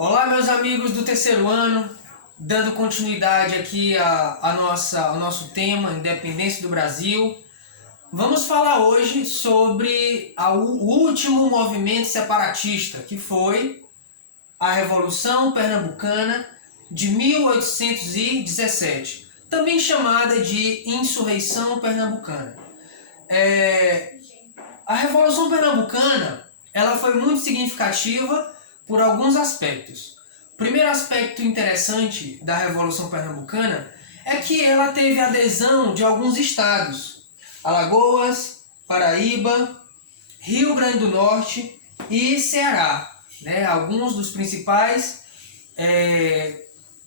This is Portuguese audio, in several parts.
Olá, meus amigos do terceiro ano, dando continuidade aqui ao nosso tema, Independência do Brasil. Vamos falar hoje sobre o último movimento separatista, que foi a Revolução Pernambucana de 1817, também chamada de Insurreição Pernambucana. A Revolução Pernambucana ela foi muito significativa por alguns aspectos. O primeiro aspecto interessante da Revolução Pernambucana é que ela teve adesão de alguns estados: Alagoas, Paraíba, Rio Grande do Norte e Ceará, alguns dos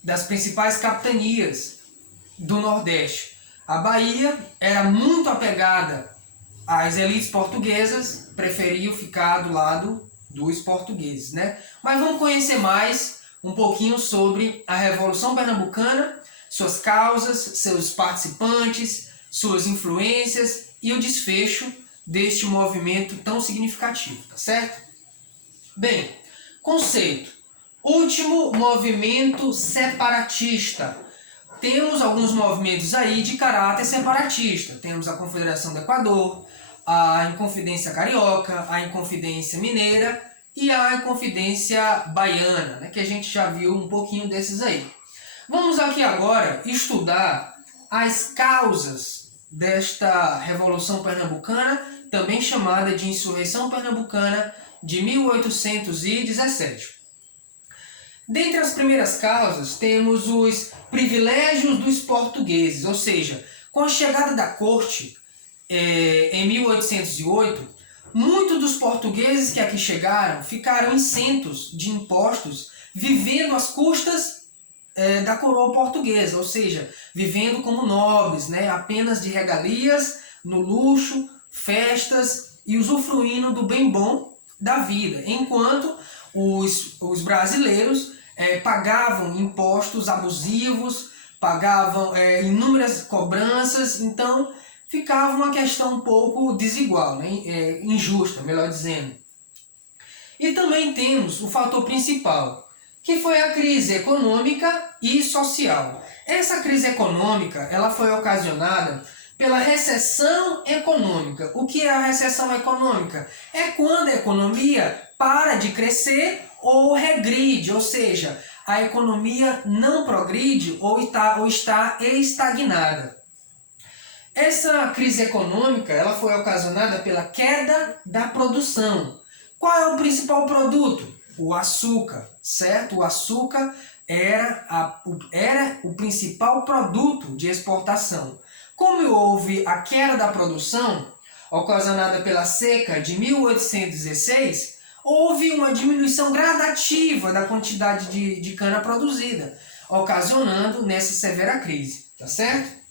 das principais capitanias do Nordeste. A Bahia era muito apegada às elites portuguesas, preferiu ficar do lado dos portugueses, Mas vamos conhecer mais um pouquinho sobre a Revolução Pernambucana, suas causas, seus participantes, suas influências e o desfecho deste movimento tão significativo, tá certo? Bem, conceito: último movimento separatista. Temos alguns movimentos aí de caráter separatista. Temos a Confederação do Equador, a Inconfidência Carioca, a Inconfidência Mineira e a Inconfidência Baiana, que a gente já viu um pouquinho desses aí. Vamos aqui agora estudar as causas desta Revolução Pernambucana, também chamada de Insurreição Pernambucana de 1817. Dentre as primeiras causas, temos os privilégios dos portugueses, ou seja, com a chegada da corte em 1808, muitos dos portugueses que aqui chegaram ficaram isentos de impostos, vivendo às custas da coroa portuguesa, ou seja, vivendo como nobres, apenas de regalias, no luxo, festas e usufruindo do bem bom da vida, enquanto os brasileiros pagavam impostos abusivos, pagavam inúmeras cobranças, então ficava uma questão um pouco desigual, injusta, melhor dizendo. E também temos o fator principal, que foi a crise econômica e social. Essa crise econômica ela foi ocasionada pela recessão econômica. O que é a recessão econômica? É quando a economia para de crescer ou regride, ou seja, a economia não progride ou está estagnada. Essa crise econômica ela foi ocasionada pela queda da produção. Qual é o principal produto? O açúcar, certo? O açúcar era o principal produto de exportação. Como houve a queda da produção, ocasionada pela seca de 1816, houve uma diminuição gradativa da quantidade de cana produzida, ocasionando nessa severa crise, tá certo?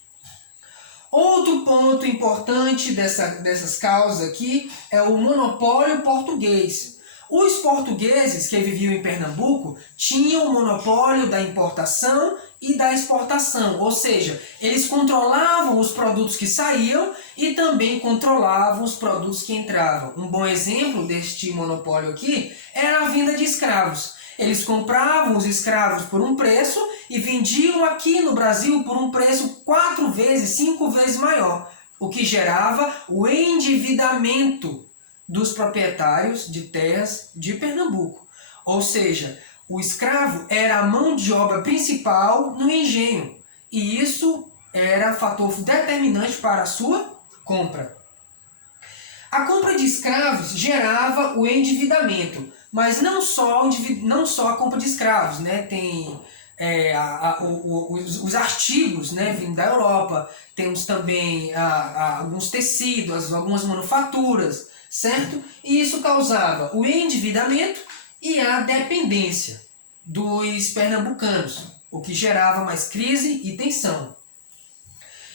Outro ponto importante dessas causas aqui é o monopólio português. Os portugueses que viviam em Pernambuco tinham o monopólio da importação e da exportação, ou seja, eles controlavam os produtos que saíam e também controlavam os produtos que entravam. Um bom exemplo deste monopólio aqui era a venda de escravos. Eles compravam os escravos por um preço e vendiam aqui no Brasil por um preço 4 vezes, 5 vezes maior, o que gerava o endividamento dos proprietários de terras de Pernambuco. Ou seja, o escravo era a mão de obra principal no engenho, e isso era fator determinante para a sua compra. A compra de escravos gerava o endividamento, mas não só a compra de escravos, tem os artigos vindo da Europa, temos também alguns tecidos, algumas manufaturas, certo? E isso causava o endividamento e a dependência dos pernambucanos, o que gerava mais crise e tensão.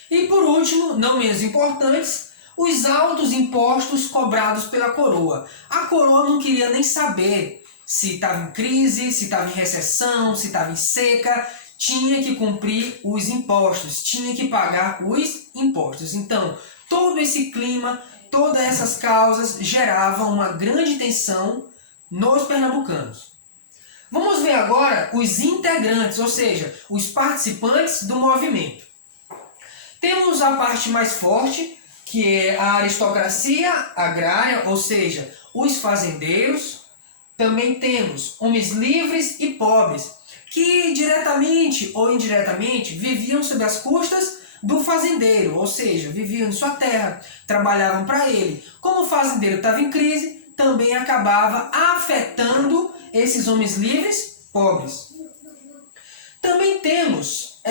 E por último, não menos importantes, os altos impostos cobrados pela coroa. A coroa não queria nem saber se estava em crise, se estava em recessão, se estava em seca, tinha que cumprir os impostos, tinha que pagar os impostos. Então, todo esse clima, todas essas causas geravam uma grande tensão nos pernambucanos. Vamos ver agora os integrantes, ou seja, os participantes do movimento. Temos a parte mais forte, que é a aristocracia agrária, ou seja, os fazendeiros. Também temos homens livres e pobres, que diretamente ou indiretamente viviam sob as custas do fazendeiro, ou seja, viviam em sua terra, trabalhavam para ele. Como o fazendeiro estava em crise, também acabava afetando esses homens livres pobres. Também temos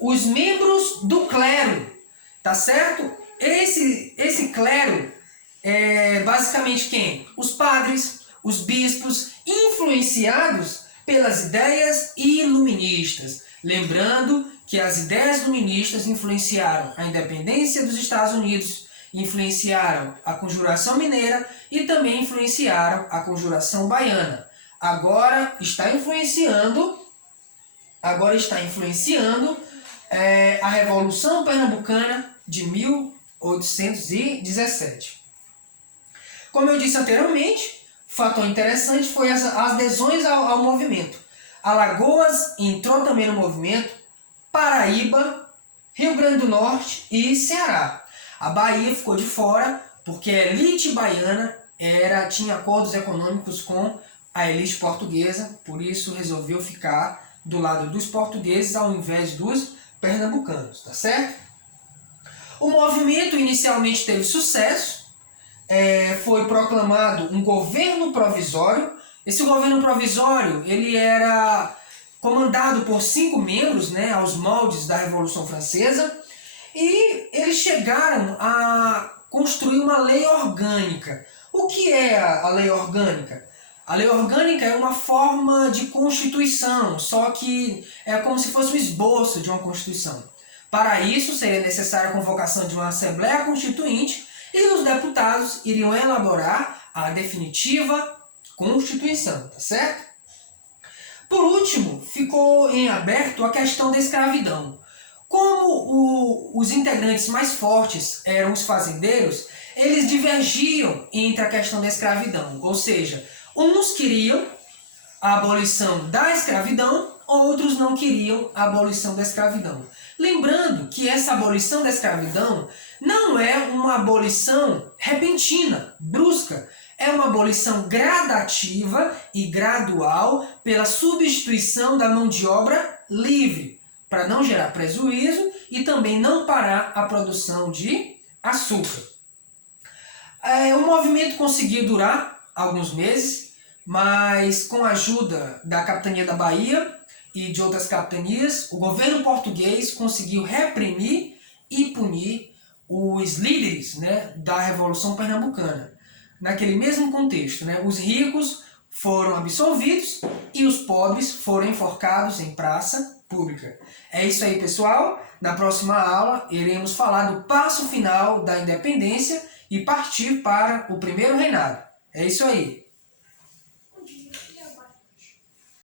os membros do clero, tá certo? Esse clero é basicamente quem? Os padres, os bispos, influenciados pelas ideias iluministas. Lembrando que as ideias iluministas influenciaram a independência dos Estados Unidos, influenciaram a Conjuração Mineira e também influenciaram a Conjuração Baiana. Agora está influenciando a Revolução Pernambucana de 1817. Como eu disse anteriormente, fator interessante foi as adesões ao movimento. Alagoas entrou também no movimento, Paraíba, Rio Grande do Norte e Ceará. A Bahia ficou de fora porque a elite baiana tinha acordos econômicos com a elite portuguesa, por isso resolveu ficar do lado dos portugueses ao invés dos pernambucanos, tá certo? O movimento inicialmente teve sucesso, foi proclamado um governo provisório. Esse governo provisório ele era comandado por 5 membros, aos moldes da Revolução Francesa, e eles chegaram a construir uma lei orgânica. O que é a lei orgânica? A lei orgânica é uma forma de constituição, só que é como se fosse um esboço de uma constituição. Para isso, seria necessária a convocação de uma Assembleia Constituinte e os deputados iriam elaborar a definitiva Constituição, tá certo? Por último, ficou em aberto a questão da escravidão. Como os integrantes mais fortes eram os fazendeiros, eles divergiam entre a questão da escravidão, ou seja, uns queriam a abolição da escravidão, outros não queriam a abolição da escravidão. Lembrando que essa abolição da escravidão não é uma abolição repentina, brusca. É uma abolição gradativa e gradual pela substituição da mão de obra livre, para não gerar prejuízo e também não parar a produção de açúcar. O movimento conseguiu durar alguns meses, mas com a ajuda da capitania da Bahia e de outras capitanias, o governo português conseguiu reprimir e punir os líderes, da Revolução Pernambucana. Naquele mesmo contexto, os ricos foram absolvidos e os pobres foram enforcados em praça pública. É isso aí, pessoal. Na próxima aula, iremos falar do passo final da independência e partir para o primeiro reinado. É isso aí.